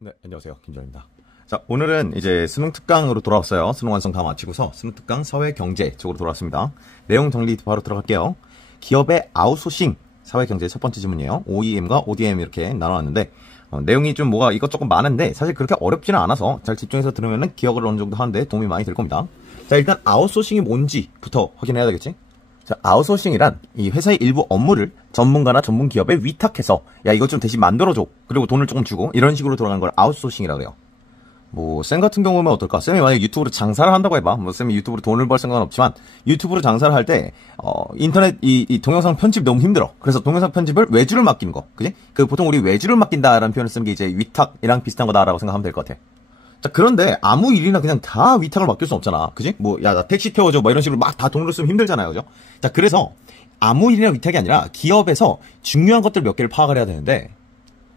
네, 안녕하세요. 김정입니다. 자, 오늘은 이제 수능 특강으로 돌아왔어요. 수능 완성 다 마치고서 수능 특강 사회 경제 쪽으로 돌아왔습니다. 내용 정리 바로 들어갈게요. 기업의 아웃소싱 사회 경제 첫 번째 질문이에요. OEM과 ODM 이렇게 나눠놨는데 내용이 좀 뭐가 이것저것 많은데 사실 그렇게 어렵지는 않아서 잘 집중해서 들으면은 기억을 어느 정도 하는데 도움이 많이 될 겁니다. 자, 일단 아웃소싱이 뭔지부터 확인해야 되겠지? 자, 아웃소싱이란 이 회사의 일부 업무를 전문가나 전문 기업에 위탁해서 야 이거 좀 대신 만들어줘 그리고 돈을 조금 주고 이런 식으로 돌아가는 걸 아웃소싱이라고 해요. 뭐 쌤 같은 경우면 어떨까? 쌤이 만약에 유튜브로 장사를 한다고 해봐. 뭐 쌤이 유튜브로 돈을 벌 생각은 없지만 유튜브로 장사를 할 때 인터넷 이 동영상 편집 너무 힘들어. 그래서 동영상 편집을 외주를 맡기는 거, 그지? 그 보통 우리 외주를 맡긴다라는 표현을 쓰는 게 이제 위탁이랑 비슷한 거다라고 생각하면 될 것 같아. 자, 그런데 아무 일이나 그냥 다 위탁을 맡길 수 없잖아. 그지? 뭐, 야, 나 택시 태워줘. 뭐 이런 식으로 막 다 돈으로 쓰면 힘들잖아요. 그죠? 자, 그래서 아무 일이나 위탁이 아니라 기업에서 중요한 것들 몇 개를 파악을 해야 되는데,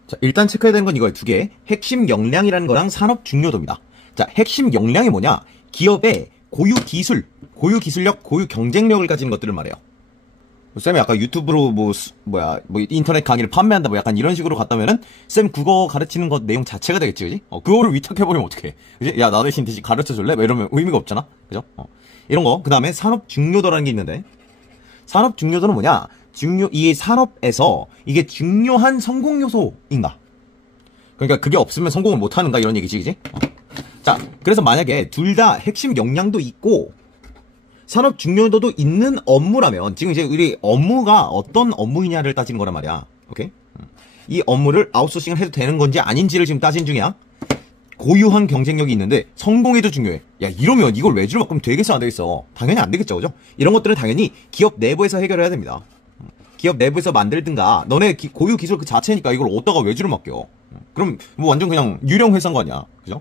자, 일단 체크해야 되는 건 이거예요. 두 개. 핵심 역량이라는 거랑 산업 중요도입니다. 자, 핵심 역량이 뭐냐? 기업의 고유 기술, 고유 기술력, 고유 경쟁력을 가지는 것들을 말해요. 쌤이 아까 유튜브로 뭐 인터넷 강의를 판매한다 뭐 약간 이런 식으로 갔다면은 쌤 그거 가르치는 것 내용 자체가 되겠지, 그지? 그거를 위탁해버리면 어떡해, 그지? 야, 나 대신 가르쳐줄래? 뭐 이러면 의미가 없잖아, 그죠? 이런 거. 그 다음에 산업 중요도라는 게 있는데, 산업 중요도는 뭐냐? 이 산업에서 이게 중요한 성공 요소인가? 그러니까 그게 없으면 성공을 못 하는가? 이런 얘기지, 그지? 자, 그래서 만약에 둘 다 핵심 역량도 있고, 산업 중요도도 있는 업무라면 지금 이제 우리 업무가 어떤 업무이냐를 따지는 거란 말이야. 오케이? 이 업무를 아웃소싱을 해도 되는 건지 아닌지를 지금 따진 중이야. 고유한 경쟁력이 있는데 성공해도 중요해. 야, 이러면 이걸 외주로 바꾸면 되겠어 안 되겠어? 당연히 안 되겠죠, 그죠? 이런 것들은 당연히 기업 내부에서 해결해야 됩니다. 기업 내부에서 만들든가 너네 고유 기술 그 자체니까 이걸 어디다가 외주를 맡겨. 그럼 뭐 완전 그냥 유령 회사인 거 아니야, 그죠?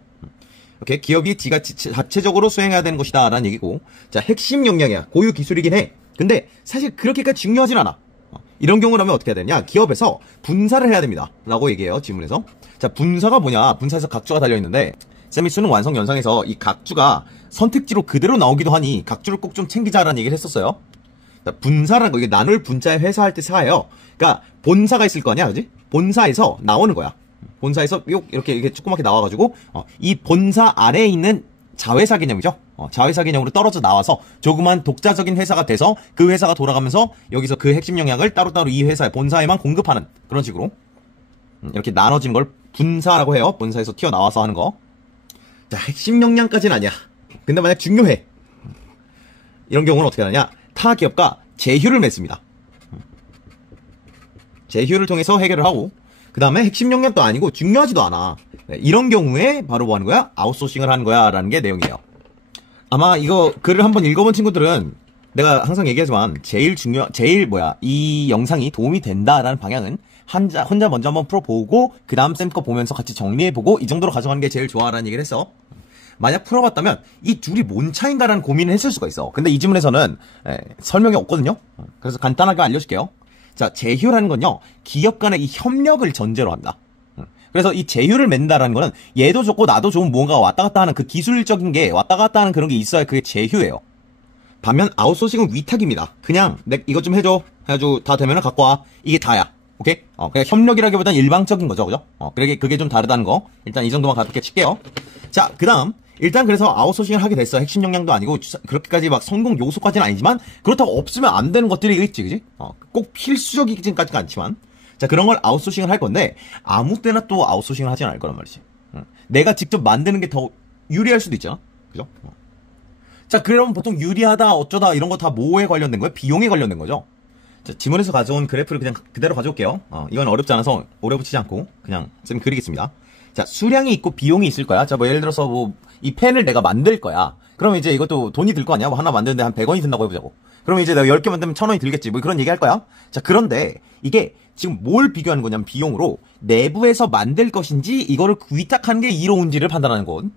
이렇게 기업이 지가 자체적으로 수행해야 되는 것이다 라는 얘기고, 자, 핵심 역량이야. 고유 기술이긴 해. 근데 사실 그렇게까지 중요하진 않아. 이런 경우라면 어떻게 해야 되냐? 기업에서 분사를 해야 됩니다 라고 얘기해요, 지문에서. 자, 분사가 뭐냐? 분사에서 각주가 달려있는데 쌤이 수능 완성 연상에서 이 각주가 선택지로 그대로 나오기도 하니 각주를 꼭 좀 챙기자라는 얘기를 했었어요. 자, 분사라는 거, 이게 나눌 분자에 회사 할 때 사예요. 그러니까 본사가 있을 거 아니야, 그지? 본사에서 나오는 거야. 본사에서 이렇게 조그맣게 나와가지고 이 본사 아래에 있는 자회사 개념이죠. 자회사 개념으로 떨어져 나와서 조그만 독자적인 회사가 돼서 그 회사가 돌아가면서 여기서 그 핵심 역량을 따로따로 이 회사의 본사에만 공급하는 그런 식으로 이렇게 나눠지는 걸 분사라고 해요. 본사에서 튀어나와서 하는 거. 자, 핵심 역량까지는 아니야. 근데 만약 중요해. 이런 경우는 어떻게 하느냐? 타 기업과 제휴를 맺습니다. 제휴를 통해서 해결을 하고, 그 다음에 핵심 역량도 아니고 중요하지도 않아. 네, 이런 경우에 바로 뭐 하는 거야? 아웃소싱을 하는 거야 라는 게 내용이에요. 아마 이거 글을 한번 읽어본 친구들은 내가 항상 얘기하지만 이 영상이 도움이 된다라는 방향은 혼자 먼저 한번 풀어보고 그 다음 쌤 거 보면서 같이 정리해보고 이 정도로 가져가는 게 제일 좋아라는 얘기를 했어. 만약 풀어봤다면 이 둘이 뭔 차인가라는 고민을 했을 수가 있어. 근데 이 지문에서는 설명이 없거든요. 그래서 간단하게 알려줄게요. 자, 제휴라는 건요, 기업 간의 이 협력을 전제로 합니다. 그래서 이 제휴를 맺는다라는 거는 얘도 좋고 나도 좋은 무언가가 왔다 갔다 하는 그 기술적인 게 왔다 갔다 하는 그런 게 있어야 그게 제휴예요. 반면 아웃소싱은 위탁입니다. 그냥 이것 좀 해줘. 해가지고 다 되면은 갖고 와. 이게 다야. 오케이? 그냥 협력이라기보다는 일방적인 거죠, 그죠? 그게 좀 다르다는 거. 일단 이 정도만 가볍게 칠게요. 자, 그 다음. 일단 그래서 아웃소싱을 하게 됐어. 핵심 역량도 아니고 그렇게까지 막 성공 요소까지는 아니지만 그렇다고 없으면 안 되는 것들이 있지, 그지? 꼭 필수적이지까지는 않지만. 자, 그런 걸 아웃소싱을 할 건데 아무 때나 또 아웃소싱을 하진 않을 거란 말이지. 내가 직접 만드는 게 더 유리할 수도 있잖아, 그죠? 자, 그럼 보통 유리하다 어쩌다 이런 거 다 뭐에 관련된 거예요? 비용에 관련된 거죠. 자, 지문에서 가져온 그래프를 그냥 그대로 가져올게요. 이건 어렵지 않아서 오래 붙이지 않고 그냥 쌤 그리겠습니다. 자, 수량이 있고 비용이 있을 거야. 자, 뭐 예를 들어서 뭐 이 펜을 내가 만들 거야. 그러면 이제 이것도 돈이 들 거 아니야? 뭐 하나 만드는데 한 100원이 든다고 해보자고. 그러면 이제 내가 10개 만들면 1000원이 들겠지. 뭐 그런 얘기 할 거야. 자, 그런데 이게 지금 뭘 비교하는 거냐면 비용으로 내부에서 만들 것인지 이거를 위탁하는 게 이로운지를 판단하는 건.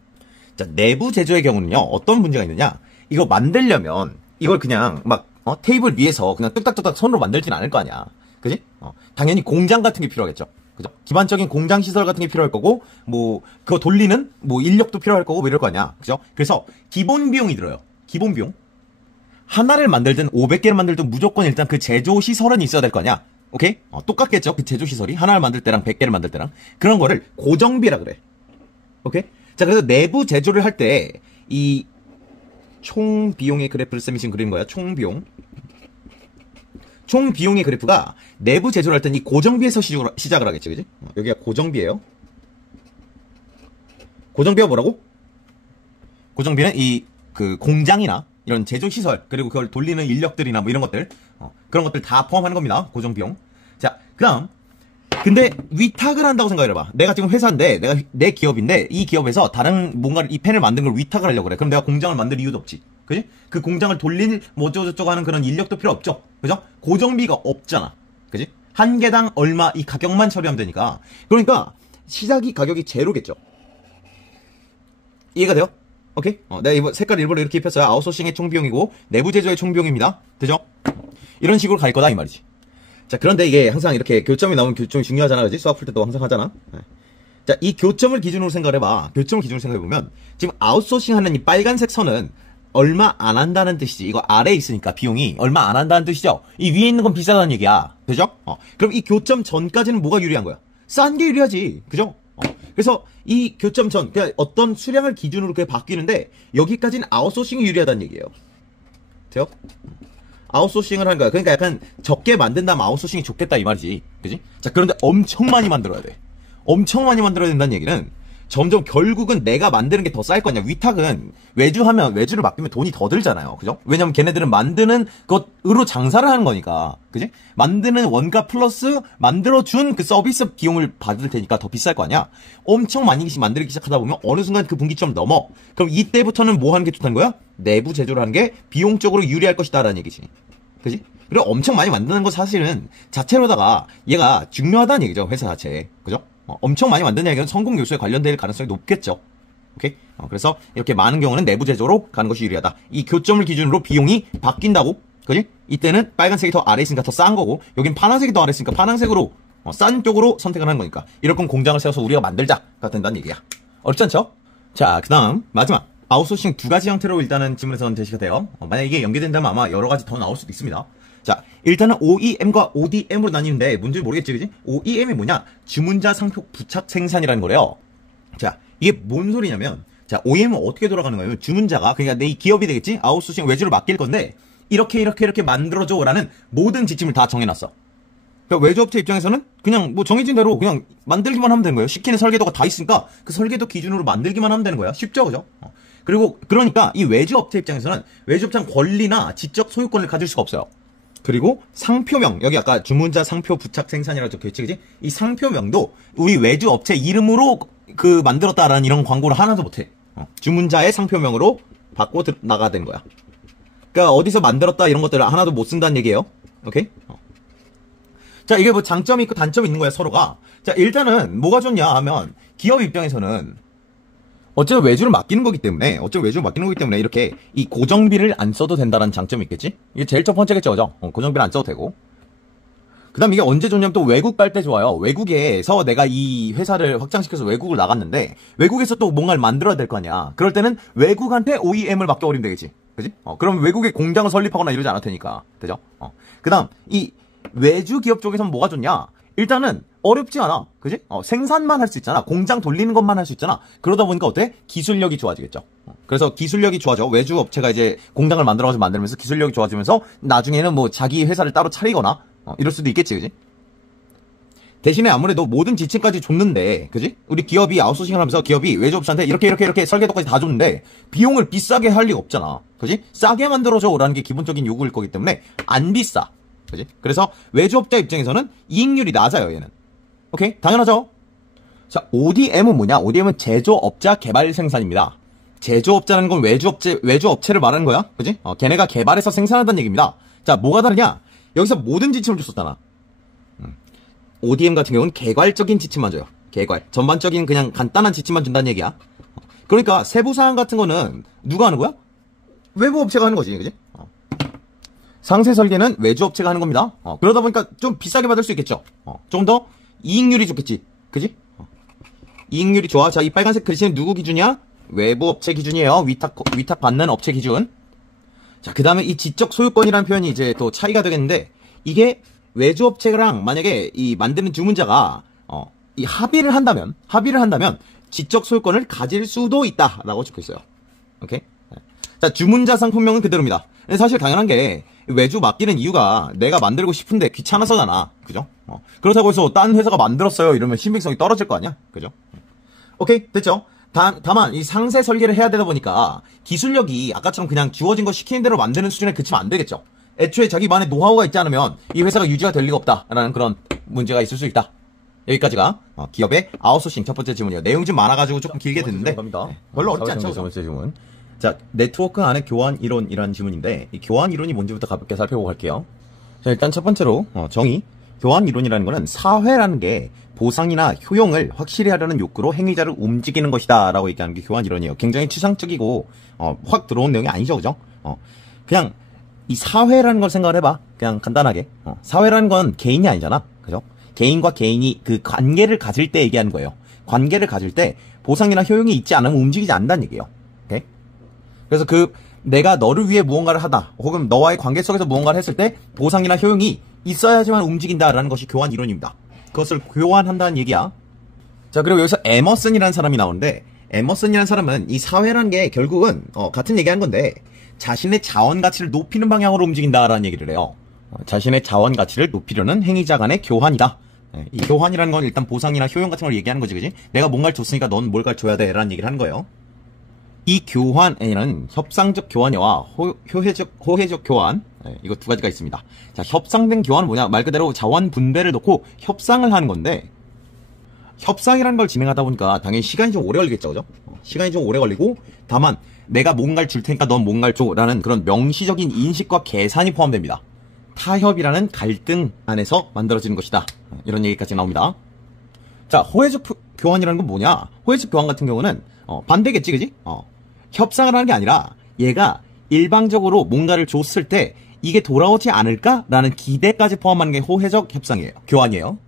자, 내부 제조의 경우는요, 어떤 문제가 있느냐? 이거 만들려면 이걸 그냥 막 테이블 위에서 그냥 뚝딱뚝딱 손으로 만들진 않을 거 아니야. 그지? 당연히 공장 같은 게 필요하겠죠. 그죠? 기반적인 공장 시설 같은 게 필요할 거고, 뭐, 그거 돌리는, 뭐, 인력도 필요할 거고, 뭐 이럴 거 아니야. 그죠? 그래서, 기본 비용이 들어요. 기본 비용. 하나를 만들든 500개를 만들든 무조건 일단 그 제조 시설은 있어야 될 거 아니야. 오케이? 똑같겠죠? 그 제조 시설이. 하나를 만들 때랑 100개를 만들 때랑. 그런 거를 고정비라 그래. 오케이? 자, 그래서 내부 제조를 할 때, 이, 총 비용의 그래프를 쌤이 지금 그린 거야. 총 비용. 총 비용의 그래프가 내부 제조를 할 때는 이 고정비에서 시작을 하겠지, 그지? 여기가 고정비예요. 고정비가 뭐라고? 고정비는 이, 그, 공장이나, 이런 제조시설, 그리고 그걸 돌리는 인력들이나 뭐 이런 것들, 그런 것들 다 포함하는 겁니다. 고정비용. 자, 그 다음. 근데 위탁을 한다고 생각해봐. 내가 지금 회사인데, 내 기업인데, 이 기업에서 다른 뭔가를, 이 펜을 만든 걸 위탁을 하려고 그래. 그럼 내가 공장을 만들 이유도 없지. 그지? 그 공장을 돌릴, 뭐 어쩌고저쩌고 하는 그런 인력도 필요 없죠. 그죠? 고정비가 없잖아. 그지? 한 개당 얼마, 이 가격만 처리하면 되니까. 그러니까, 시작이 가격이 제로겠죠. 이해가 돼요? 오케이? 내가 이번 색깔 일부러 이렇게 입혔어요. 아웃소싱의 총비용이고, 내부 제조의 총비용입니다. 되죠? 이런 식으로 갈 거다, 이 말이지. 자, 그런데 이게 항상 이렇게 교점이 나오면 교점이 중요하잖아, 그지? 수학 풀 때도 항상 하잖아. 네. 자, 이 교점을 기준으로 생각해봐. 교점을 기준으로 생각해보면, 지금 아웃소싱 하는 이 빨간색 선은 얼마 안 한다는 뜻이지. 이거 아래에 있으니까 비용이 얼마 안 한다는 뜻이죠? 이 위에 있는 건 비싸다는 얘기야. 되죠? 그럼 이 교점 전까지는 뭐가 유리한 거야? 싼 게 유리하지. 그죠? 그래서 이 교점 전, 그냥 어떤 수량을 기준으로 그게 바뀌는데, 여기까지는 아웃소싱이 유리하다는 얘기예요. 돼요? 아웃소싱을 하는 거야. 그러니까 약간 적게 만든다면 아웃소싱이 좋겠다 이 말이지. 그지? 자, 그런데 엄청 많이 만들어야 돼. 엄청 많이 만들어야 된다는 얘기는 점점 결국은 내가 만드는 게 더 쌀 거냐. 위탁은 외주하면 외주를 맡기면 돈이 더 들잖아요. 그죠? 왜냐면 걔네들은 만드는 것으로 장사를 하는 거니까. 그지? 만드는 원가 플러스 만들어준 그 서비스 비용을 받을 테니까 더 비쌀 거 아니야? 엄청 많이 만들기 시작하다 보면 어느 순간 그 분기점 넘어. 그럼 이때부터는 뭐 하는 게 좋다는 거야? 내부 제조를 하는 게 비용적으로 유리할 것이다 라는 얘기지. 그지? 그리고 엄청 많이 만드는 거 사실은 자체로다가 얘가 중요하다는 얘기죠. 회사 자체에. 그죠? 엄청 많이 만드는 얘기는 성공 요소에 관련될 가능성이 높겠죠. 오케이? 그래서 이렇게 많은 경우는 내부 제조로 가는 것이 유리하다. 이 교점을 기준으로 비용이 바뀐다고. 그지? 이때는 빨간색이 더 아래에 있으니까 더 싼 거고, 여긴 파란색이 더 아래에 있으니까 파란색으로, 싼 쪽으로 선택을 하는 거니까. 이럴 거면 공장을 세워서 우리가 만들자가 된다는 얘기야. 어렵지 않죠? 자, 그 다음, 마지막. 아웃소싱 두 가지 형태로 일단은 질문에서는 제시가 돼요. 만약 이게 연계된다면 아마 여러 가지 더 나올 수도 있습니다. 자, 일단은 OEM과 ODM으로 나뉘는데 뭔지 모르겠지, 그지? OEM이 뭐냐? 주문자 상표 부착 생산이라는 거래요. 자, 이게 뭔 소리냐면, 자, OEM은 어떻게 돌아가는 거예요? 주문자가, 그러니까 내 이 기업이 되겠지? 아웃소싱 외주를 맡길 건데, 이렇게 만들어줘 라는 모든 지침을 다 정해놨어. 그러니까 외주업체 입장에서는 그냥 뭐 정해진 대로 그냥 만들기만 하면 되는 거예요. 시키는 설계도가 다 있으니까 그 설계도 기준으로 만들기만 하면 되는 거야. 쉽죠, 그죠? 그리고 그러니까 이 외주업체 입장에서는 외주업장 권리나 지적 소유권을 가질 수가 없어요. 그리고 상표명, 여기 아까 주문자 상표 부착 생산이라고 적혀있지, 그지? 이 상표명도 우리 외주업체 이름으로 그 만들었다라는 이런 광고를 하나도 못해. 주문자의 상표명으로 바꿔 나가야 되는 거야. 그러니까 어디서 만들었다 이런 것들을 하나도 못 쓴다는 얘기예요. 오케이? 자, 이게 뭐 장점이 있고 단점이 있는 거야, 서로가. 자, 일단은 뭐가 좋냐 하면 기업 입장에서는 어차피 외주를 맡기는 거기 때문에 이렇게 이 고정비를 안 써도 된다는 장점이 있겠지? 이게 제일 첫 번째겠죠, 그죠? 고정비를 안 써도 되고. 그 다음 이게 언제 좋냐면 또 외국 갈 때 좋아요. 외국에서 내가 이 회사를 확장시켜서 외국을 나갔는데 외국에서 또 뭔가를 만들어야 될 거 아니야. 그럴 때는 외국한테 OEM을 맡겨버리면 되겠지. 그지? 그럼 외국에 공장을 설립하거나 이러지 않을 테니까. 되죠? 그 다음 이 외주 기업 쪽에서는 뭐가 좋냐? 일단은 어렵지 않아. 그지? 생산만 할 수 있잖아. 공장 돌리는 것만 할 수 있잖아. 그러다 보니까 어때? 기술력이 좋아지겠죠. 그래서 기술력이 좋아져. 외주 업체가 이제 공장을 만들어가지고 만들면서 기술력이 좋아지면서 나중에는 뭐 자기 회사를 따로 차리거나 이럴 수도 있겠지. 그지? 대신에 아무래도 모든 지침까지 줬는데, 그지? 우리 기업이 아웃소싱을 하면서 기업이 외주업체한테 이렇게 설계도까지 다 줬는데 비용을 비싸게 할 리가 없잖아. 그지? 싸게 만들어줘라는 게 기본적인 요구일 거기 때문에 안 비싸. 그지? 그래서 외주업자 입장에서는 이익률이 낮아요, 얘는. 오케이? 당연하죠? 자, ODM은 뭐냐? ODM은 제조업자 개발 생산입니다. 제조업자라는 건 외주업체를 말하는 거야. 그지? 걔네가 개발해서 생산한다는 얘기입니다. 자, 뭐가 다르냐? 여기서 모든 지침을 줬었잖아. ODM 같은 경우는 개괄적인 지침만 줘요. 개괄. 전반적인 그냥 간단한 지침만 준다는 얘기야. 그러니까 세부사항 같은 거는 누가 하는 거야? 외부업체가 하는 거지. 그지? 상세 설계는 외주업체가 하는 겁니다. 그러다 보니까 좀 비싸게 받을 수 있겠죠. 좀 더 이익률이 좋겠지. 그지? 이익률이 좋아. 자, 이 빨간색 글씨는 누구 기준이야? 외부업체 기준이에요. 위탁 받는 업체 기준. 자, 그 다음에 이 지적 소유권이라는 표현이 이제 또 차이가 되겠는데, 이게 외주업체랑 만약에 이 만드는 주문자가, 이 합의를 한다면, 지적 소유권을 가질 수도 있다라고 적혀 있어요. 오케이? 자, 주문자 상품명은 그대로입니다. 사실 당연한 게 외주 맡기는 이유가 내가 만들고 싶은데 귀찮아서잖아. 그죠? 그렇다고 해서 딴 회사가 만들었어요 이러면 신빙성이 떨어질 거 아니야? 그죠? 오케이, 됐죠? 다만 이 상세 설계를 해야 되다 보니까 기술력이 아까처럼 그냥 주어진 거 시키는 대로 만드는 수준에 그치면 안 되겠죠. 애초에 자기만의 노하우가 있지 않으면 이 회사가 유지가 될 리가 없다라는 그런 문제가 있을 수 있다. 여기까지가 기업의 아웃소싱 첫 번째 질문이에요. 내용 좀 많아가지고 조금 길게 듣는데 별로 어렵지 않죠. 첫 번째 질문. 자, 네트워크 안의 교환 이론이라는 질문인데 이 교환 이론이 뭔지부터 가볍게 살펴보고 갈게요. 자, 일단 첫 번째로 정의. 교환 이론이라는 거는 사회라는 게 보상이나 효용을 확실히 하려는 욕구로 행위자를 움직이는 것이다 라고 얘기하는 게 교환 이론이에요. 굉장히 추상적이고 확 들어온 내용이 아니죠. 그죠? 그냥 이 사회라는 걸 생각을 해봐. 그냥 간단하게 사회라는 건 개인이 아니잖아. 그죠? 개인과 개인이 그 관계를 가질 때 얘기하는 거예요. 관계를 가질 때 보상이나 효용이 있지 않으면 움직이지 않는다는 얘기예요. 오케이? 그래서 내가 너를 위해 무언가를 하다 혹은 너와의 관계 속에서 무언가를 했을 때 보상이나 효용이 있어야지만 움직인다라는 것이 교환 이론입니다. 그것을 교환한다는 얘기야. 자, 그리고 여기서 에머슨이라는 사람이 나오는데 에머슨이라는 사람은 이 사회라는 게 결국은 같은 얘기하는 건데 자신의 자원 가치를 높이는 방향으로 움직인다라는 얘기를 해요. 자신의 자원 가치를 높이려는 행위자 간의 교환이다. 이 교환이라는 건 일단 보상이나 효용 같은 걸 얘기하는 거지, 그지? 내가 뭔가를 줬으니까 넌 뭔가를 줘야 돼 라는 얘기를 하는 거예요. 이 교환에는 협상적 교환과 호혜적 교환, 이거 두 가지가 있습니다. 자, 협상된 교환은 뭐냐? 말 그대로 자원 분배를 놓고 협상을 하는 건데 협상이라는 걸 진행하다 보니까 당연히 시간이 좀 오래 걸리겠죠, 그죠? 시간이 좀 오래 걸리고 다만 내가 뭔가를 줄 테니까 넌 뭔가를 줘 라는 그런 명시적인 인식과 계산이 포함됩니다. 타협이라는 갈등 안에서 만들어지는 것이다. 이런 얘기까지 나옵니다. 자, 호혜적 교환이라는 건 뭐냐? 호혜적 교환 같은 경우는 반대겠지, 그지? 협상을 하는 게 아니라 얘가 일방적으로 뭔가를 줬을 때 이게 돌아오지 않을까라는 기대까지 포함하는 게 호혜적 협상이에요. 교환이에요.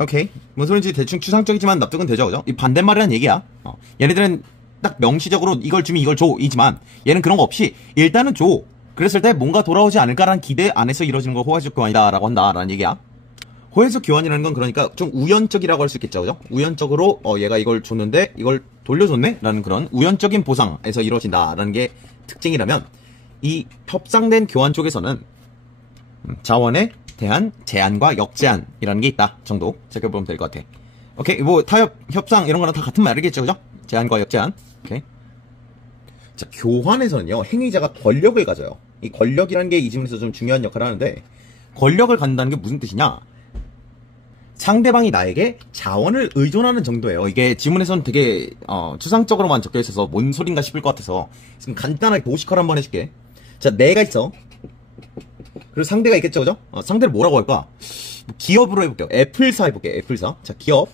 오케이. 뭔 소린지 대충 추상적이지만 납득은 되죠, 그죠? 이 반대말이라는 얘기야. 얘네들은 딱 명시적으로 이걸 주면 이걸 줘 이지만 얘는 그런 거 없이 일단은 줘. 그랬을 때 뭔가 돌아오지 않을까라는 기대 안에서 이루어지는 걸 호혜적 교환이다라고 한다라는 얘기야. 호혜적 교환이라는 건 그러니까 좀 우연적이라고 할 수 있겠죠, 그죠? 우연적으로 얘가 이걸 줬는데 이걸 돌려줬네? 라는 그런 우연적인 보상에서 이루어진다라는 게 특징이라면 이 협상된 교환 쪽에서는 자원에 대한 제한과 역제한이라는 게 있다 정도 체크해보면 될 것 같아. 오케이, 뭐 타협, 협상 이런 거랑 다 같은 말이겠죠, 그죠? 제한과 역제한. 오케이. 자, 교환에서는요 행위자가 권력을 가져요. 이 권력이라는 게 이 지문에서 좀 중요한 역할을 하는데 권력을 갖는다는 게 무슨 뜻이냐? 상대방이 나에게 자원을 의존하는 정도예요. 이게 지문에서는 되게 추상적으로만 적혀 있어서 뭔 소린가 싶을 것 같아서 지금 간단하게 도식화를 한번 해줄게. 자, 내가 있어. 그리고 상대가 있겠죠, 그죠? 상대를 뭐라고 할까? 기업으로 해볼게요. 애플사 해볼게요. 애플사. 자, 기업.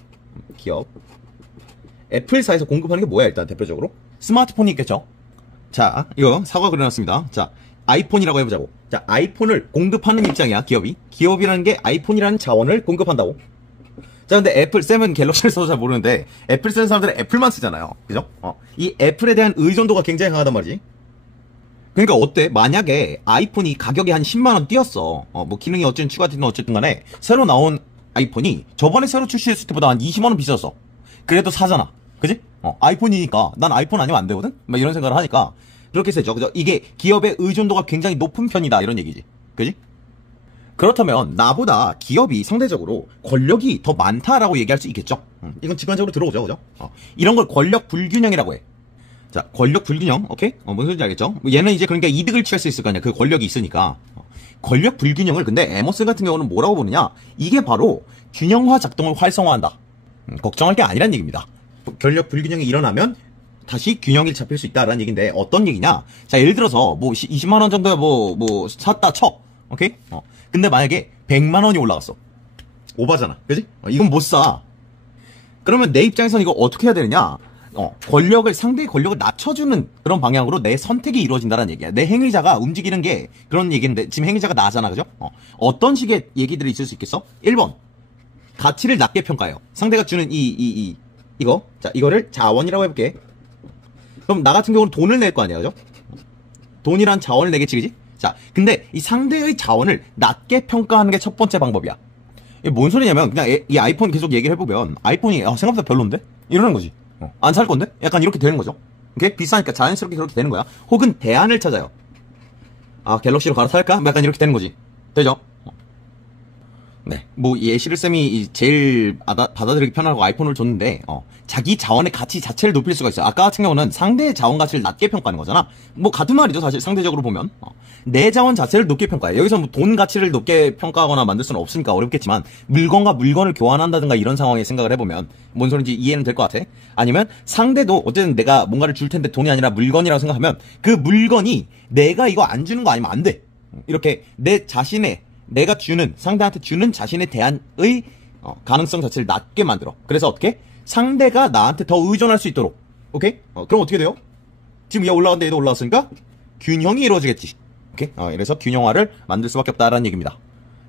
애플사에서 공급하는 게 뭐야, 일단 대표적으로? 스마트폰이 있겠죠? 자, 이거 사과 그려놨습니다. 자, 아이폰이라고 해보자고. 자, 아이폰을 공급하는 입장이야, 기업이. 기업이라는 게 아이폰이라는 자원을 공급한다고. 자, 근데 쌤은 갤럭시를 써서 잘 모르는데 애플 쓰는 사람들은 애플만 쓰잖아요, 그죠? 이 애플에 대한 의존도가 굉장히 강하단 말이지. 그러니까 어때? 만약에 아이폰이 가격이 한 10만원 뛰었어. 뭐 기능이 어쨌든 추가됐든 어쨌든 간에 새로 나온 아이폰이 저번에 새로 출시했을 때보다 한 20만원 비쌌어. 그래도 사잖아, 그지? 아이폰이니까 난 아이폰 아니면 안 되거든? 막 이런 생각을 하니까 그렇게 되죠, 그죠? 이게 기업의 의존도가 굉장히 높은 편이다 이런 얘기지, 그지? 그렇다면 나보다 기업이 상대적으로 권력이 더 많다라고 얘기할 수 있겠죠? 이건 직관적으로 들어오죠, 그죠? 이런 걸 권력 불균형이라고 해. 자, 권력 불균형, 오케이? 뭔 소리인지 알겠죠? 얘는 이제 그러니까 이득을 취할 수 있을 거 아니야, 그 권력이 있으니까. 권력 불균형을 근데 에머슨 같은 경우는 뭐라고 보느냐? 이게 바로 균형화 작동을 활성화한다. 걱정할 게 아니란 얘기입니다. 권력 불균형이 일어나면 다시 균형이 잡힐 수 있다라는 얘기인데 어떤 얘기냐? 자, 예를 들어서 뭐 20만원 정도에 뭐 샀다 쳐. 오케이? 근데 만약에 100만원이 올라갔어. 오바잖아, 그지? 이건 못 사. 그러면 내 입장에서는 이거 어떻게 해야 되느냐? 상대의 권력을 낮춰주는 그런 방향으로 내 선택이 이루어진다는 얘기야. 내 행위자가 움직이는 게 그런 얘기인데 지금 행위자가 나잖아, 그죠? 어떤 식의 얘기들이 있을 수 있겠어? 1번 가치를 낮게 평가해요. 상대가 주는 이거. 자, 이거를 자원이라고 해볼게. 그럼 나 같은 경우는 돈을 낼 거 아니야, 그죠? 돈이란 자원을 내겠지, 그지? 자, 근데 이 상대의 자원을 낮게 평가하는 게 첫 번째 방법이야. 이게 뭔 소리냐면 그냥 이 아이폰 계속 얘기를 해보면 아이폰이 생각보다 별론데? 이러는 거지. 안 살 건데? 약간 이렇게 되는 거죠. 오케이? 비싸니까 자연스럽게 그렇게 되는 거야. 혹은 대안을 찾아요. 아, 갤럭시로 갈아탈까? 약간 이렇게 되는 거지. 되죠? 네. 뭐, 예시를 쌤이 제일 받아들이기 편하고 아이폰을 줬는데, 자기 자원의 가치 자체를 높일 수가 있어요. 아까 같은 경우는 상대의 자원 가치를 낮게 평가하는 거잖아. 뭐, 같은 말이죠, 사실, 상대적으로 보면. 내 자원 자체를 높게 평가해. 여기서 뭐 돈 가치를 높게 평가하거나 만들 수는 없으니까 어렵겠지만, 물건과 물건을 교환한다든가 이런 상황에 생각을 해보면, 뭔 소린지 이해는 될 것 같아. 아니면, 상대도, 어쨌든 내가 뭔가를 줄 텐데 돈이 아니라 물건이라고 생각하면, 그 물건이 내가 이거 안 주는 거 아니면 안 돼. 이렇게 내 자신의, 내가 주는, 상대한테 주는 자신에 대한의 가능성 자체를 낮게 만들어. 그래서 어떻게? 상대가 나한테 더 의존할 수 있도록. 오케이? 그럼 어떻게 돼요? 지금 얘 올라갔는데 얘도 올라왔으니까 균형이 이루어지겠지. 오케이? 이래서 균형화를 만들 수밖에 없다라는 얘기입니다.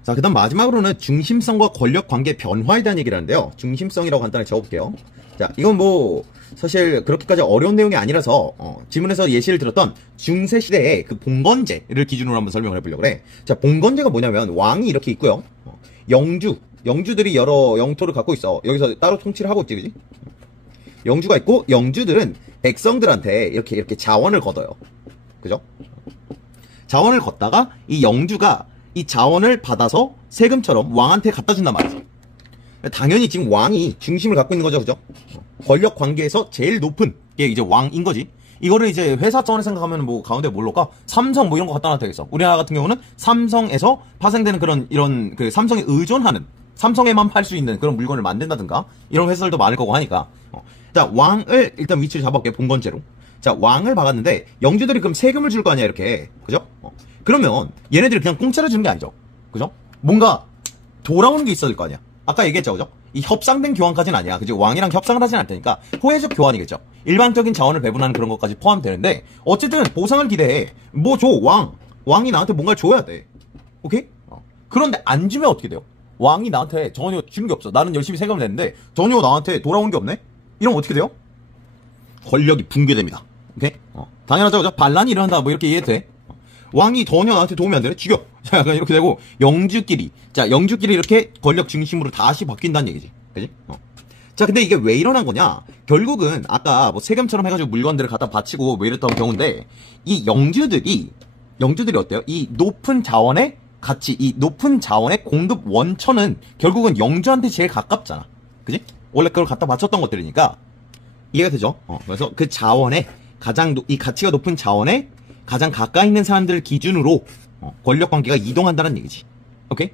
자, 그 다음 마지막으로는 중심성과 권력 관계 변화에 대한 얘기를 하는데요. 중심성이라고 간단하게 적어볼게요. 자, 이건 뭐 사실 그렇게까지 어려운 내용이 아니라서 지문에서 예시를 들었던 중세시대의 그 봉건제를 기준으로 한번 설명을 해보려고 그래. 자, 봉건제가 뭐냐면 왕이 이렇게 있고요. 영주들이 여러 영토를 갖고 있어. 여기서 따로 통치를 하고 있지, 그지? 영주가 있고 영주들은 백성들한테 이렇게 자원을 걷어요. 그죠? 자원을 걷다가 이 영주가 이 자원을 받아서 세금처럼 왕한테 갖다 준단 말이지. 당연히 지금 왕이 중심을 갖고 있는 거죠, 그죠? 권력 관계에서 제일 높은 게 이제 왕인 거지. 이거를 이제 회사 차원에 생각하면 뭐 가운데 뭘로 까? 삼성 뭐 이런 거 갖다 놔도 되겠어. 우리나라 같은 경우는 삼성에서 파생되는 이런 그 삼성에 의존하는, 삼성에만 팔 수 있는 그런 물건을 만든다든가 이런 회사들도 많을 거고 하니까. 자, 왕을 일단 위치를 잡아볼게요, 봉건제로. 자, 왕을 박았는데 영주들이 그럼 세금을 줄 거 아니야, 이렇게. 그죠? 그러면 얘네들이 그냥 공짜로 주는 게 아니죠. 그죠? 뭔가 돌아오는 게 있어야 될 거 아니야. 아까 얘기했죠, 그죠? 이 협상된 교환까지는 아니야. 그죠? 왕이랑 협상을 하진 않을 테니까 호혜적 교환이겠죠. 일반적인 자원을 배분하는 그런 것까지 포함되는데 어쨌든 보상을 기대해. 뭐 줘, 왕이 나한테 뭔가를 줘야 돼. 오케이? 그런데 안 주면 어떻게 돼요? 왕이 나한테 전혀 주는 게 없어. 나는 열심히 세금을 냈는데 전혀 나한테 돌아오는 게 없네? 이러면 어떻게 돼요? 권력이 붕괴됩니다. 오케이? 당연하죠, 그죠? 반란이 일어난다, 뭐 이렇게 이해해도 돼. 왕이 전혀 나한테 도움이 안 되네? 죽여! 자, 약간 이렇게 되고, 영주끼리 이렇게 권력 중심으로 다시 바뀐다는 얘기지. 그지? 자, 근데 이게 왜 일어난 거냐? 결국은, 아까 뭐 세금처럼 해가지고 물건들을 갖다 바치고 뭐 이랬던 경우인데, 이 영주들이 어때요? 이 높은 자원의 가치, 이 높은 자원의 공급 원천은 결국은 영주한테 제일 가깝잖아. 그지? 원래 그걸 갖다 바쳤던 것들이니까, 이해가 되죠? 그래서 그 자원의 이 가치가 높은 자원에 가장 가까이 있는 사람들을 기준으로 권력 관계가 이동한다는 얘기지. 오케이?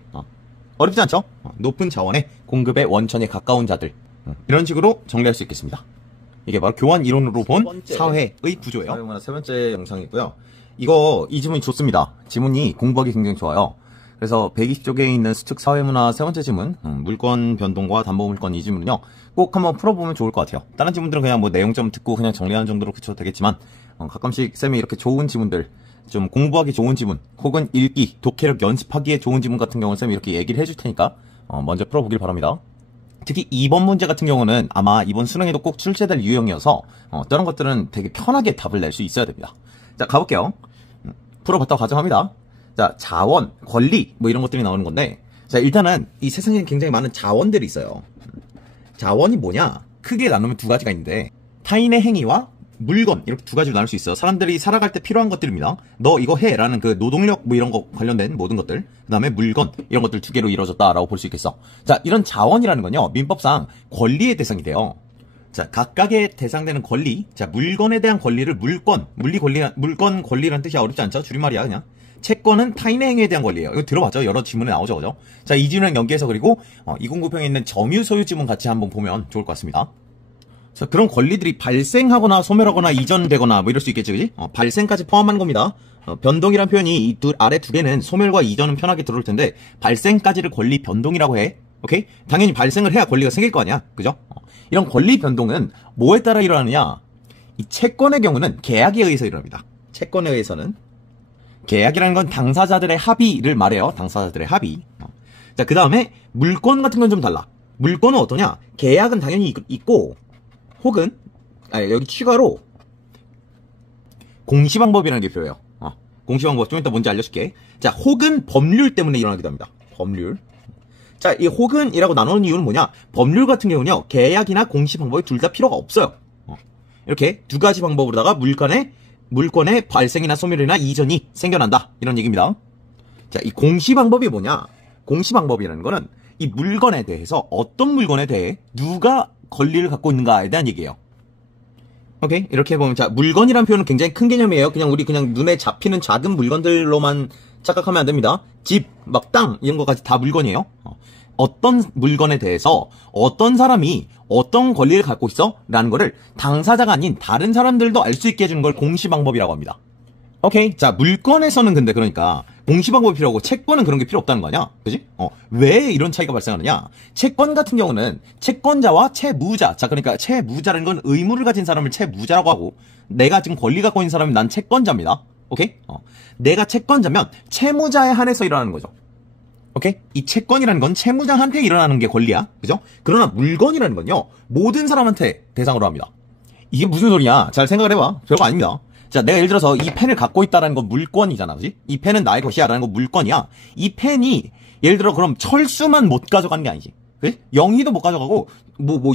어렵지 않죠? 높은 자원의 공급의 원천에 가까운 자들. 이런 식으로 정리할 수 있겠습니다. 이게 바로 교환 이론으로 본 사회의 구조예요. 사회문화 세 번째 영상이고요. 이 지문이 좋습니다. 지문이 공부하기 굉장히 좋아요. 그래서 120쪽에 있는 수특 사회문화 세 번째 지문, 물권 변동과 담보물권 이 지문은요, 꼭 한번 풀어보면 좋을 것 같아요. 다른 지문들은 그냥 뭐 내용 좀 듣고 그냥 정리하는 정도로 그쳐도 되겠지만, 가끔씩 쌤이 이렇게 좋은 지문들, 좀 공부하기 좋은 지문, 혹은 읽기, 독해력 연습하기에 좋은 지문 같은 경우는 쌤이 이렇게 얘기를 해줄 테니까, 먼저 풀어보길 바랍니다. 특히 2번 문제 같은 경우는 아마 이번 수능에도 꼭 출제될 유형이어서, 다른 것들은 되게 편하게 답을 낼 수 있어야 됩니다. 자, 가볼게요. 풀어봤다고 가정합니다. 자, 자원, 권리, 뭐 이런 것들이 나오는 건데, 자, 일단은 이 세상에 굉장히 많은 자원들이 있어요. 자원이 뭐냐? 크게 나누면 두 가지가 있는데, 타인의 행위와 물건, 이렇게 두 가지로 나눌 수 있어요. 사람들이 살아갈 때 필요한 것들입니다. 너 이거 해! 라는 그 노동력 뭐 이런 거 관련된 모든 것들, 그 다음에 물건, 이런 것들 두 개로 이루어졌다라고 볼 수 있겠어. 자, 이런 자원이라는 건요, 민법상 권리의 대상이 돼요. 자, 각각의 대상되는 권리, 자, 물건에 대한 권리를 물건 권리라는 뜻이 어렵지 않죠? 줄임말이야, 그냥. 채권은 타인의 행위에 대한 권리예요. 이거 들어봤죠? 여러 지문에 나오죠, 그죠? 자, 이 지문을 연계해서 그리고 209평에 있는 점유 소유 지문 같이 한번 보면 좋을 것 같습니다. 자, 그런 권리들이 발생하거나 소멸하거나 이전되거나 뭐 이럴 수 있겠죠, 그지? 발생까지 포함하는 겁니다. 변동이란 표현이 이 아래 두 개는 소멸과 이전은 편하게 들어올 텐데 발생까지를 권리 변동이라고 해. 오케이? 당연히 발생을 해야 권리가 생길 거 아니야, 그죠? 이런 권리 변동은 뭐에 따라 일어나느냐? 이 채권의 경우는 계약에 의해서 일어납니다. 채권에 의해서는. 계약이라는 건 당사자들의 합의를 말해요. 당사자들의 합의. 자, 그 다음에 물권 같은 건 좀 달라. 물권은 어떠냐? 계약은 당연히 있고, 혹은, 여기 추가로, 공시방법이라는 게 필요해요. 공시방법 좀 이따 뭔지 알려줄게. 자, 혹은 법률 때문에 일어나기도 합니다. 법률. 자, 이 혹은이라고 나누는 이유는 뭐냐? 법률 같은 경우는요, 계약이나 공시방법이 둘 다 필요가 없어요. 이렇게 두 가지 방법으로다가 물건의 발생이나 소멸이나 이전이 생겨난다. 이런 얘기입니다. 자, 이 공시 방법이 뭐냐? 공시 방법이라는 거는 이 물건에 대해서 어떤 물건에 대해 누가 권리를 갖고 있는가에 대한 얘기예요. 오케이? 이렇게 해보면, 자, 물건이란 표현은 굉장히 큰 개념이에요. 우리 눈에 잡히는 작은 물건들로만 착각하면 안 됩니다. 집, 막 땅, 이런 것까지 다 물건이에요. 어떤 물건에 대해서 어떤 사람이 어떤 권리를 갖고 있어? 라는 거를 당사자가 아닌 다른 사람들도 알 수 있게 해주는 걸 공시 방법이라고 합니다. 오케이? 자, 물건에서는 근데 그러니까 공시 방법이 필요하고 채권은 그런 게 필요 없다는 거 아니야? 그지? 왜 이런 차이가 발생하느냐? 채권 같은 경우는 채권자와 채무자. 자, 그러니까 채무자라는 건 의무를 가진 사람을 채무자라고 하고, 내가 지금 권리 갖고 있는 사람이 난 채권자입니다. 오케이? 내가 채권자면 채무자에 한해서 일어나는 거죠. 오케이? 이 채권이라는 건 채무자한테 일어나는 게 권리야. 그죠? 그러나 물건이라는 건요, 모든 사람한테 대상으로 합니다. 이게 무슨 소리냐? 잘 생각을 해봐. 별거 아닙니다. 자, 내가 예를 들어서 이 펜을 갖고 있다라는 건 물건이잖아. 그지? 이 펜은 나의 것이야 라는 건 물건이야. 이 펜이 예를 들어 그럼 철수만 못 가져가는 게 아니지. 그지? 영희도 못 가져가고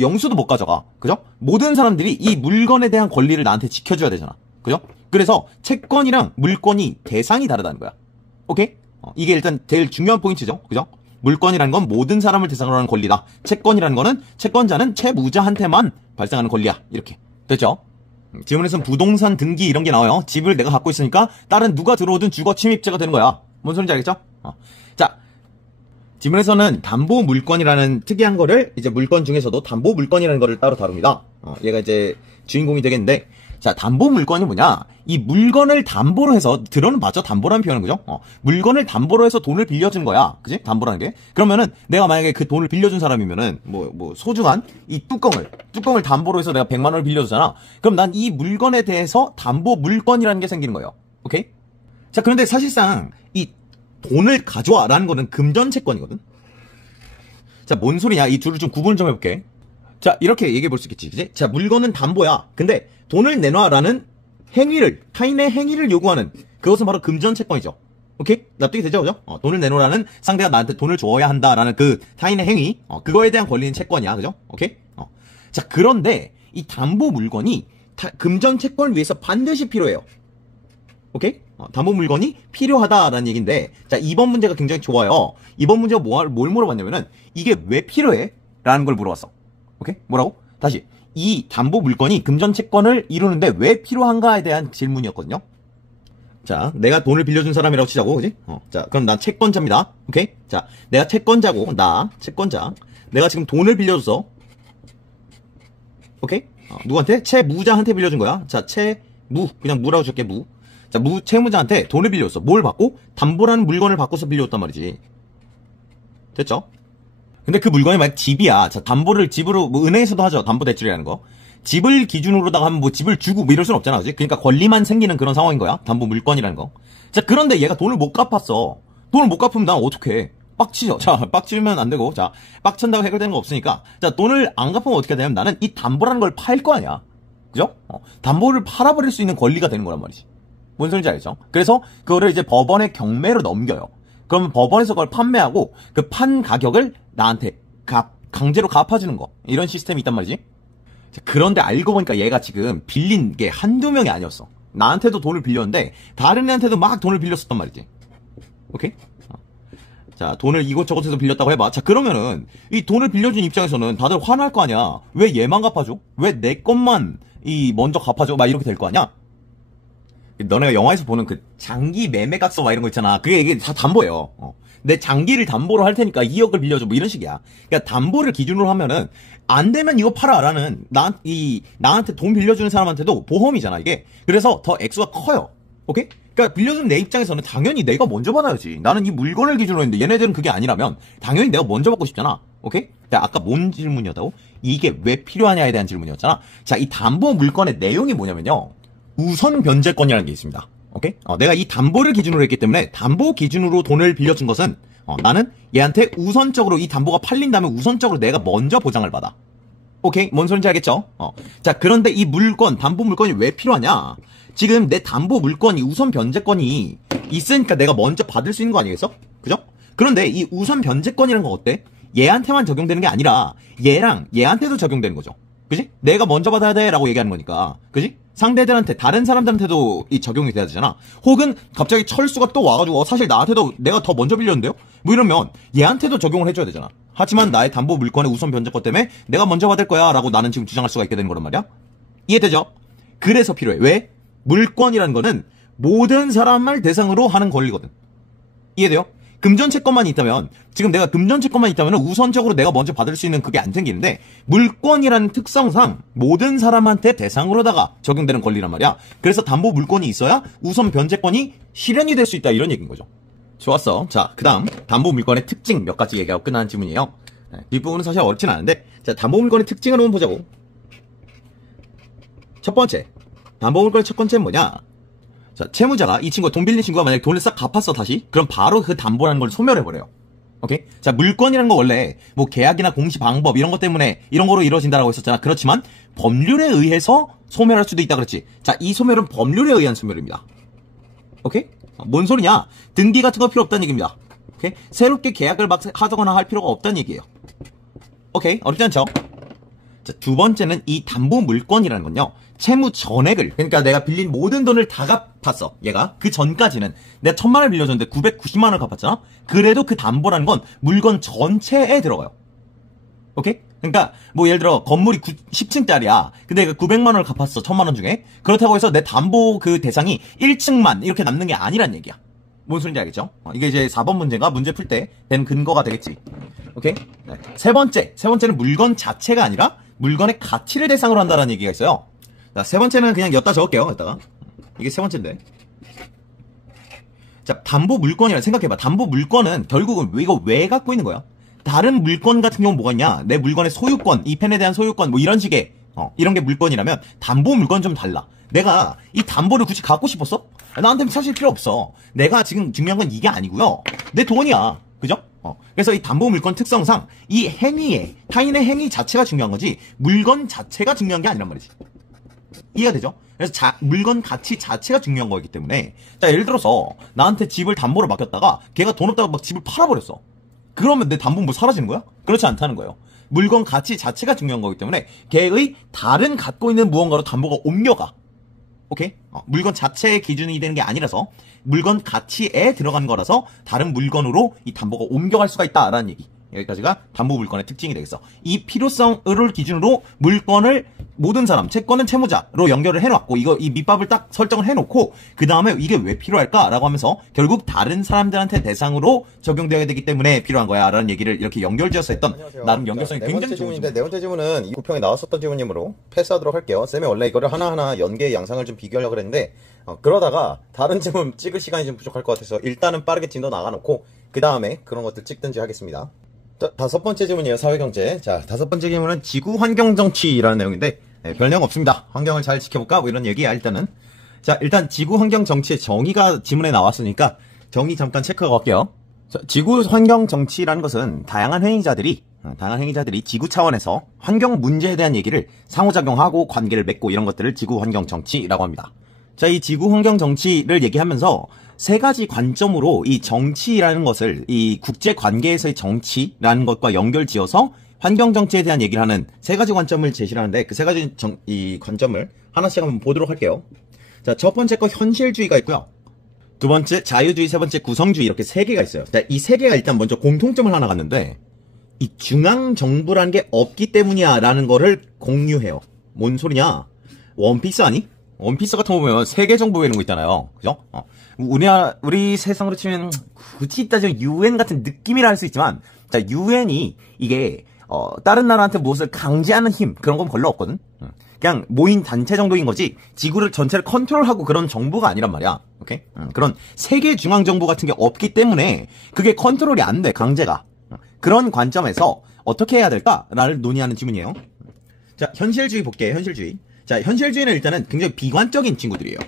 영수도 못 가져가. 그죠? 모든 사람들이 이 물건에 대한 권리를 나한테 지켜줘야 되잖아. 그죠? 그래서 채권이랑 물건이 대상이 다르다는 거야. 오케이? 이게 일단 제일 중요한 포인트죠. 그죠? 물건이라는 건 모든 사람을 대상으로 하는 권리다. 채권이라는 거는 채권자는 채무자한테만 발생하는 권리야. 이렇게. 됐죠? 지문에서는 부동산 등기 이런 게 나와요. 집을 내가 갖고 있으니까 다른 누가 들어오든 주거 침입죄가 되는 거야. 뭔 소린지 알겠죠? 자, 지문에서는 담보 물건이라는 특이한 거를 이제 물건 중에서도 담보 물건이라는 거를 따로 다룹니다. 얘가 이제 주인공이 되겠는데, 자, 담보 물건이 뭐냐? 이 물건을 담보로 해서, 들어는 맞죠? 담보라는 표현은, 그죠? 물건을 담보로 해서 돈을 빌려준 거야. 그지? 담보라는 게. 그러면은, 내가 만약에 그 돈을 빌려준 사람이면은, 소중한 이 뚜껑을 담보로 해서 내가 100만 원을 빌려주잖아. 그럼 난 이 물건에 대해서 담보 물건이라는 게 생기는 거예요. 오케이? 자, 그런데 사실상, 이 돈을 가져와 라는 거는 금전채권이거든? 자, 뭔 소리냐? 이 둘을 좀 구분을 좀 해볼게. 자, 이렇게 얘기해 볼 수 있겠지. 그지? 자, 물건은 담보야. 근데 돈을 내놔라는 타인의 행위를 요구하는 그것은 바로 금전채권이죠. 오케이? 납득이 되죠? 그죠? 돈을 내놓으라는 상대가 나한테 돈을 줘야 한다라는 그 타인의 행위, 그거에 대한 권리는 채권이야. 그죠? 오케이? 자, 그런데 이 담보 물건이 금전채권을 위해서 반드시 필요해요. 오케이? 담보 물건이 필요하다라는 얘기인데, 자, 이번 문제가 굉장히 좋아요. 이번 문제가 뭘 물어봤냐면은, 이게 왜 필요해? 라는 걸 물어봤어. 오케이? 뭐라고? 다시. 이 담보 물건이 금전채권을 이루는데 왜 필요한가에 대한 질문이었거든요. 자, 내가 돈을 빌려준 사람이라고 치자고, 그지? 자, 그럼 난 채권자입니다. 오케이? 자, 내가 채권자고, 채권자. 내가 지금 돈을 빌려줘서, 오케이? 누구한테? 채무자한테 빌려준 거야. 자, 그냥 무라고 줄게, 무. 자, 채무자한테 돈을 빌려줬어. 뭘 받고? 담보라는 물건을 바꿔서 빌려줬단 말이지. 됐죠? 근데 그 물건이 만약 집이야. 자, 담보를 집으로, 은행에서도 하죠. 담보대출이라는 거. 집을 기준으로다가 하면 집을 주고 이럴 순 없잖아. 그지? 그러니까 권리만 생기는 그런 상황인 거야. 담보 물건이라는 거. 자, 그런데 얘가 돈을 못 갚았어. 돈을 못 갚으면 난 어떡해. 빡치죠. 자, 빡치면 안 되고. 자, 빡친다고 해결되는 거 없으니까. 자, 돈을 안 갚으면 어떻게 되냐면 나는 이 담보라는 걸 팔 거 아니야. 그죠? 담보를 팔아버릴 수 있는 권리가 되는 거란 말이지. 뭔 소리인지 알죠? 그래서 그거를 이제 법원의 경매로 넘겨요. 그러면 법원에서 그걸 판매하고 그 판 가격을 나한테 강제로 갚아주는 거. 이런 시스템이 있단 말이지. 그런데 알고 보니까 얘가 지금 빌린 게 한두 명이 아니었어. 나한테도 돈을 빌렸는데 다른 애한테도 막 돈을 빌렸었단 말이지. 오케이? 자, 돈을 이곳저곳에서 빌렸다고 해봐. 자, 그러면은 이 돈을 빌려준 입장에서는 다들 화날 거 아니야. 왜 얘만 갚아줘? 왜 내 것만 먼저 갚아줘? 막 이렇게 될 거 아니야? 너네가 영화에서 보는 그 장기 매매각서 막 이런 거 있잖아. 이게 다 담보예요. 내 장기를 담보로 할 테니까 2억을 빌려줘. 뭐 이런 식이야. 그러니까 담보를 기준으로 하면은 안 되면 이거 팔아라는 나한테 돈 빌려주는 사람한테도 보험이잖아, 이게. 그래서 더 액수가 커요. 오케이? 그러니까 빌려준 내 입장에서는 당연히 내가 먼저 받아야지. 나는 이 물건을 기준으로 했는데 얘네들은 그게 아니라면 당연히 내가 먼저 받고 싶잖아. 오케이? 아까 뭔 질문이었다고? 이게 왜 필요하냐에 대한 질문이었잖아. 자, 이 담보 물건의 내용이 뭐냐면요. 우선 변제권이라는 게 있습니다. 오케이? 내가 이 담보를 기준으로 했기 때문에 담보 기준으로 돈을 빌려준 것은 나는 얘한테 우선적으로 이 담보가 팔린다면 우선적으로 내가 먼저 보장을 받아. 오케이? 뭔 소린지 알겠죠? 자, 그런데 이 담보 물건이 왜 필요하냐? 지금 내 담보 물건이 우선 변제권이 있으니까 내가 먼저 받을 수 있는 거 아니겠어? 그죠? 그런데 이 우선 변제권이라는 건 어때? 얘한테만 적용되는 게 아니라 얘랑 얘한테도 적용되는 거죠. 그지? 내가 먼저 받아야 돼 라고 얘기하는 거니까. 그지? 상대들한테, 다른 사람들한테도 이 적용이 돼야 되잖아. 혹은 갑자기 철수가 또 와가지고 사실 나한테도 내가 더 먼저 빌렸는데요? 뭐 이러면 얘한테도 적용을 해줘야 되잖아. 하지만 나의 담보 물건의 우선 변제권 때문에 내가 먼저 받을 거야 라고 나는 지금 주장할 수가 있게 되는 거란 말이야. 이해되죠? 그래서 필요해. 왜? 물건이라는 거는 모든 사람을 대상으로 하는 권리거든. 이해돼요? 금전채권만 있다면, 지금 내가 금전채권만 있다면 우선적으로 내가 먼저 받을 수 있는 그게 안 생기는데, 물건이라는 특성상 모든 사람한테 대상으로다가 적용되는 권리란 말이야. 그래서 담보 물건이 있어야 우선 변제권이 실현이 될 수 있다, 이런 얘기인 거죠. 좋았어. 자, 그 다음 담보 물건의 특징 몇 가지 얘기하고 끝나는 질문이에요. 뒷부분은 사실 어렵진 않은데, 자, 담보 물건의 특징을 한번 보자고. 첫 번째, 담보 물건의 첫 번째는 뭐냐? 자, 채무자가, 이 친구가 돈 빌린 친구가 만약에 돈을 싹 갚았어, 다시. 그럼 바로 그 담보라는 걸 소멸해버려요. 오케이? 자, 물건이라는 거 원래, 뭐, 계약이나 공시 방법, 이런 것 때문에, 이런 거로 이루어진다라고 했었잖아. 그렇지만, 법률에 의해서 소멸할 수도 있다 그랬지. 자, 이 소멸은 법률에 의한 소멸입니다. 오케이? 뭔 소리냐? 등기 같은 거 필요 없다는 얘기입니다. 오케이? 새롭게 계약을 막 하거나 할 필요가 없다는 얘기예요. 오케이? 어렵지 않죠? 자, 두 번째는 이 담보 물건이라는 건요, 채무 전액을, 그러니까 내가 빌린 모든 돈을 다 갚았어. 얘가 그 전까지는 내가 1,000만 원을 빌려줬는데 990만 원을 갚았잖아. 그래도 그 담보라는 건 물건 전체에 들어가요. 오케이? 그러니까 뭐 예를 들어 건물이 10층짜리야. 근데 내가 900만 원을 갚았어. 1,000만 원 중에. 그렇다고 해서 내 담보 그 대상이 1층만 이렇게 남는 게 아니란 얘기야. 뭔 소린지 알겠죠? 이게 이제 4번 문제가 문제 풀 때 된 근거가 되겠지. 오케이? 네. 세 번째는 물건 자체가 아니라 물건의 가치를 대상으로 한다는 얘기가 있어요. 자, 세 번째는 그냥 엿다 적을게요. 여기다가. 이게 세 번째인데. 자, 담보 물건이라 생각해봐. 담보 물건은 결국은 이거 왜 갖고 있는 거야? 다른 물건 같은 경우는 뭐가 있냐? 내 물건의 소유권, 이 펜에 대한 소유권, 뭐 이런 식의, 이런 게 물건이라면 담보 물건 좀 달라. 내가 이 담보를 굳이 갖고 싶었어? 나한테는 사실 필요 없어. 내가 지금 중요한 건 이게 아니고요. 내 돈이야. 그죠? 그래서 이 담보 물건 특성상 이 행위에, 타인의 행위 자체가 중요한 거지, 물건 자체가 중요한 게 아니란 말이지. 이해가 되죠? 그래서 물건 가치 자체가 중요한 거기 때문에, 자, 예를 들어서 나한테 집을 담보로 맡겼다가 걔가 돈 없다고 막 집을 팔아버렸어. 그러면 내 담보 뭐 사라지는 거야? 그렇지 않다는 거예요. 물건 가치 자체가 중요한 거기 때문에 걔의 다른 갖고 있는 무언가로 담보가 옮겨가. 오케이? 물건 자체의 기준이 되는 게 아니라서 물건 가치에 들어간 거라서 다른 물건으로 이 담보가 옮겨갈 수가 있다라는 얘기. 여기까지가 담보 물건의 특징이 되겠어. 이 필요성을 기준으로 물건을 모든 사람, 채권은 채무자로 연결을 해놨고, 이 밑밥을 딱 설정을 해놓고, 그 다음에 이게 왜 필요할까라고 하면서 결국 다른 사람들한테 대상으로 적용되어야 되기 때문에 필요한 거야 라는 얘기를 이렇게 연결지어서 했던, 안녕하세요. 나름 연결성이 굉장히 좋은 질문인데, 네 번째 질문은 이 구평에 나왔었던 질문이므로 패스하도록 할게요. 쌤이 원래 이거를 하나하나 연계 양상을 좀 비교하려고 그랬는데, 그러다가 다른 질문 찍을 시간이 좀 부족할 것 같아서 일단은 빠르게 진도 나가놓고 그 다음에 그런 것들 찍든지 하겠습니다. 자, 다섯 번째 질문이에요. 사회경제. 자, 다섯 번째 질문은 지구환경정치라는 내용인데, 네, 별 내용 없습니다. 환경을 잘 지켜볼까? 뭐 이런 얘기야, 일단은. 자, 일단 지구환경정치의 정의가 지문에 나왔으니까 정의 잠깐 체크하고 갈게요. 자, 지구환경정치라는 것은 다양한 행위자들이 지구 차원에서 환경 문제에 대한 얘기를 상호작용하고 관계를 맺고 이런 것들을 지구환경정치라고 합니다. 자, 이 지구환경정치를 얘기하면서 세 가지 관점으로 이 정치라는 것을, 이 국제관계에서의 정치라는 것과 연결지어서 환경정치에 대한 얘기를 하는 세 가지 관점을 제시를 하는데, 그 세 가지 이 관점을 하나씩 한번 보도록 할게요. 자, 첫 번째 거 현실주의가 있고요. 두 번째 자유주의, 세 번째 구성주의, 이렇게 세 개가 있어요. 자, 이 세 개가 일단 먼저 공통점을 하나 갖는데, 이 중앙정부라는 게 없기 때문이야 라는 거를 공유해요. 뭔 소리냐? 원피스 아니? 원피스 같은 거 보면 세계 정부 이런 거 있잖아요. 그죠? 우리 세상으로 치면 굳이 따지면 UN 같은 느낌이라 할 수 있지만, 자, UN이 이게 다른 나라한테 무엇을 강제하는 힘, 그런 건 별로 없거든. 그냥 모인 단체 정도인 거지 지구를 전체를 컨트롤하고 그런 정부가 아니란 말이야. 오케이? 그런 세계 중앙 정부 같은 게 없기 때문에 그게 컨트롤이 안 돼, 강제가. 그런 관점에서 어떻게 해야 될까를 논의하는 질문이에요. 자, 현실주의 볼게요. 현실주의. 자, 현실주의는 일단은 굉장히 비관적인 친구들이에요.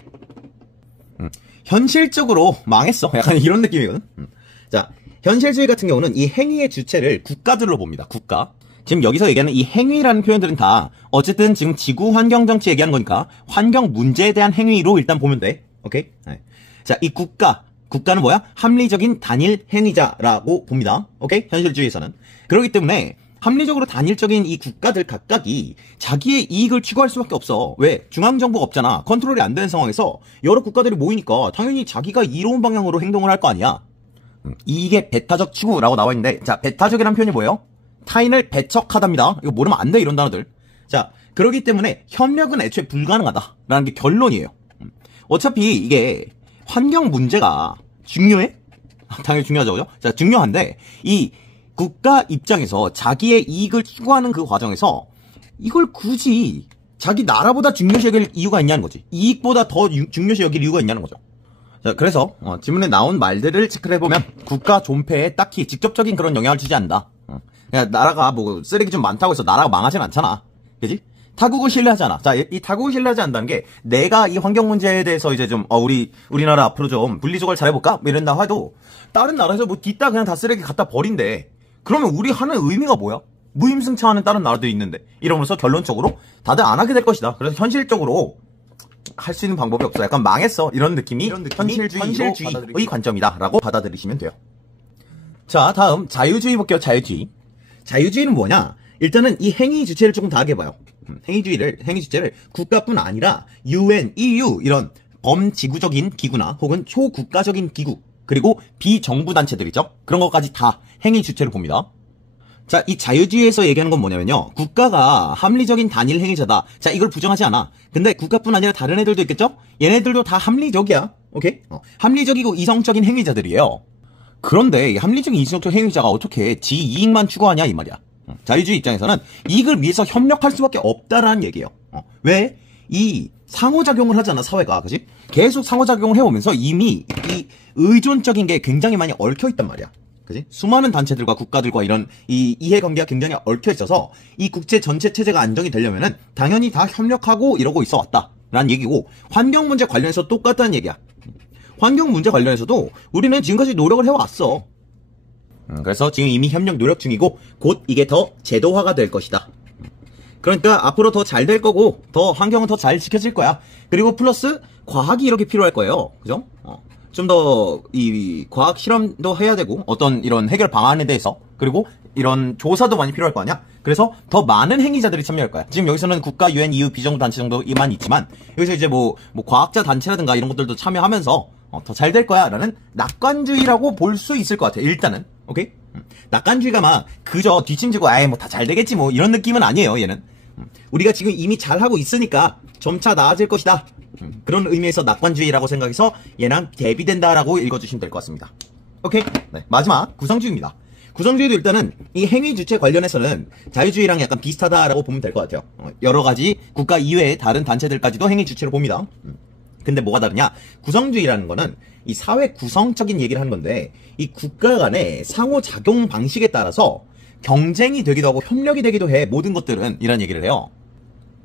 현실적으로 망했어. 약간 이런 느낌이거든. 자, 현실주의 같은 경우는 이 행위의 주체를 국가들로 봅니다. 국가. 지금 여기서 얘기하는 이 행위라는 표현들은 다 어쨌든 지금 지구 환경 정치 얘기하는 거니까 환경 문제에 대한 행위로 일단 보면 돼. 오케이? 네. 자, 이 국가는 뭐야? 합리적인 단일 행위자라고 봅니다. 오케이? 현실주의에서는. 그렇기 때문에 합리적으로 단일적인 이 국가들 각각이 자기의 이익을 추구할 수밖에 없어. 왜? 중앙정부가 없잖아. 컨트롤이 안 되는 상황에서 여러 국가들이 모이니까 당연히 자기가 이로운 방향으로 행동을 할 거 아니야. 이게 배타적 추구라고 나와 있는데, 자, 배타적이라는 표현이 뭐예요? 타인을 배척하답니다. 이거 모르면 안 돼, 이런 단어들. 자, 그러기 때문에 협력은 애초에 불가능하다라는 게 결론이에요. 어차피 이게 환경 문제가 중요해? 당연히 중요하죠, 그죠? 자, 중요한데 이 국가 입장에서 자기의 이익을 추구하는 그 과정에서 이걸 굳이 자기 나라보다 중요시 여길 이유가 있냐는 거지. 이익보다 더 중요시 여길 이유가 있냐는 거죠. 자, 그래서 지문에 나온 말들을 체크를 해보면 국가 존폐에 딱히 직접적인 그런 영향을 주지 않는다. 그냥 나라가 뭐 쓰레기 좀 많다고 해서 나라가 망하진 않잖아. 그지? 타국을 신뢰하잖아. 자, 이 타국을 신뢰하지 않는다는 게 내가 이 환경 문제에 대해서 이제 좀 우리나라 앞으로 좀 분리수거를 잘해볼까? 뭐 이런다 해도 다른 나라에서 뭐 뒤따 그냥 다 쓰레기 갖다 버린대. 그러면 우리 하는 의미가 뭐야? 무임승차하는 다른 나라들이 있는데. 이러면서 결론적으로 다들 안 하게 될 것이다. 그래서 현실적으로 할 수 있는 방법이 없어. 약간 망했어. 이런 느낌이 현실주의의 관점이다 라고 받아들이시면 돼요. 자, 다음 자유주의 볼게요. 자유주의는 뭐냐? 일단은 이 행위 주체를 조금 다르게 봐요. 행위 주체를 국가뿐 아니라 UN, EU 이런 범지구적인 기구나 혹은 초국가적인 기구, 그리고 비정부 단체들이죠. 그런 것까지 다 행위 주체를 봅니다. 자, 이 자유주의에서 얘기하는 건 뭐냐면요. 국가가 합리적인 단일 행위자다. 자, 이걸 부정하지 않아. 근데 국가뿐 아니라 다른 애들도 있겠죠? 얘네들도 다 합리적이야. 오케이? 합리적이고 이성적인 행위자들이에요. 그런데 이 합리적인 이성적 행위자가 어떻게 지 이익만 추구하냐 이 말이야. 자유주의 입장에서는 이익을 위해서 협력할 수밖에 없다라는 얘기예요. 왜? 이 상호작용을 하잖아, 사회가. 그지? 계속 상호작용을 해오면서 이미 이 의존적인 게 굉장히 많이 얽혀있단 말이야. 그지? 수많은 단체들과 국가들과 이런 이 이해관계가 굉장히 얽혀있어서 이 국제 전체 체제가 안정이 되려면은 당연히 다 협력하고 이러고 있어 왔다라는 얘기고, 환경 문제 관련해서 똑같다는 얘기야. 환경 문제 관련해서도 우리는 지금까지 노력을 해왔어. 그래서 지금 이미 협력 노력 중이고 곧 이게 더 제도화가 될 것이다. 그러니까 앞으로 더 잘 될 거고 더 환경은 더 잘 지켜질 거야. 그리고 플러스 과학이 이렇게 필요할 거예요. 그죠? 좀 더 이 과학 실험도 해야 되고 어떤 이런 해결 방안에 대해서, 그리고 이런 조사도 많이 필요할 거 아니야? 그래서 더 많은 행위자들이 참여할 거야. 지금 여기서는 국가, UN, EU, 비정부 단체 정도만 있지만 여기서 이제 뭐 과학자 단체라든가 이런 것들도 참여하면서 더 잘 될 거야 라는 낙관주의라고 볼 수 있을 것 같아. 일단은. 오케이? 낙관주의가 막 그저 뒷짐지고 아예 뭐 다 잘 되겠지 뭐 이런 느낌은 아니에요. 얘는 우리가 지금 이미 잘하고 있으니까 점차 나아질 것이다, 그런 의미에서 낙관주의라고 생각해서 얘랑 대비된다라고 읽어주시면 될 것 같습니다. 오케이? 네, 마지막 구성주의입니다. 구성주의도 일단은 이 행위 주체 관련해서는 자유주의랑 약간 비슷하다라고 보면 될 것 같아요. 여러 가지 국가 이외의 다른 단체들까지도 행위 주체로 봅니다. 근데 뭐가 다르냐? 구성주의라는 거는 이 사회 구성적인 얘기를 하는 건데, 이 국가 간의 상호작용 방식에 따라서 경쟁이 되기도 하고 협력이 되기도 해. 모든 것들은 이런 얘기를 해요.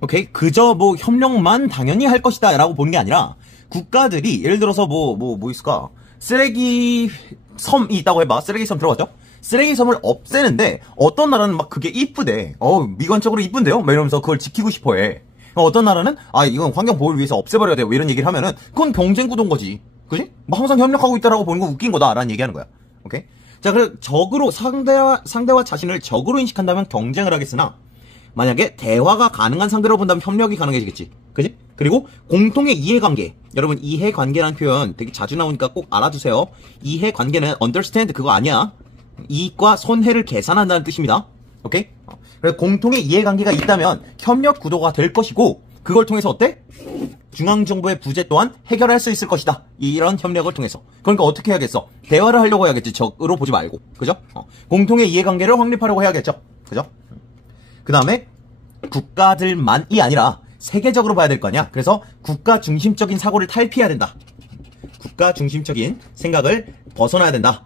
오케이? 그저 뭐 협력만 당연히 할 것이다 라고 보는 게 아니라, 국가들이 예를 들어서 뭐 있을까? 쓰레기 섬이 있다고 해봐. 쓰레기 섬 들어봤죠? 쓰레기 섬을 없애는데 어떤 나라는 막 그게 이쁘대. 미관적으로 이쁜데요? 막 이러면서 그걸 지키고 싶어 해. 어떤 나라는 이건 환경 보호를 위해서 없애버려야 돼, 이런 얘기를 하면은 그건 경쟁 구도인 거지. 그지? 뭐 항상 협력하고 있다라고 보는 건 웃긴 거다라는 얘기하는 거야. 오케이? 자, 그래서 적으로 상대와 자신을 적으로 인식한다면 경쟁을 하겠으나, 만약에 대화가 가능한 상대로 본다면 협력이 가능해지겠지. 그지? 그리고 공통의 이해관계. 여러분, 이해관계라는 표현 되게 자주 나오니까 꼭 알아두세요. 이해관계는 understand 그거 아니야. 이익과 손해를 계산한다는 뜻입니다. 오케이? 그래서 공통의 이해관계가 있다면 협력 구도가 될 것이고, 그걸 통해서 어때? 중앙정부의 부재 또한 해결할 수 있을 것이다. 이런 협력을 통해서. 그러니까 어떻게 해야겠어? 대화를 하려고 해야겠지. 적으로 보지 말고. 그죠? 공통의 이해관계를 확립하려고 해야겠죠. 그죠? 그 다음에 국가들만이 아니라 세계적으로 봐야 될 거 아니야? 그래서 국가 중심적인 사고를 탈피해야 된다. 국가 중심적인 생각을 벗어나야 된다.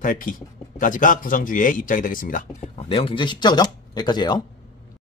탈피까지가 구성주의의 입장이 되겠습니다. 내용 굉장히 쉽죠? 그죠? 여기까지예요.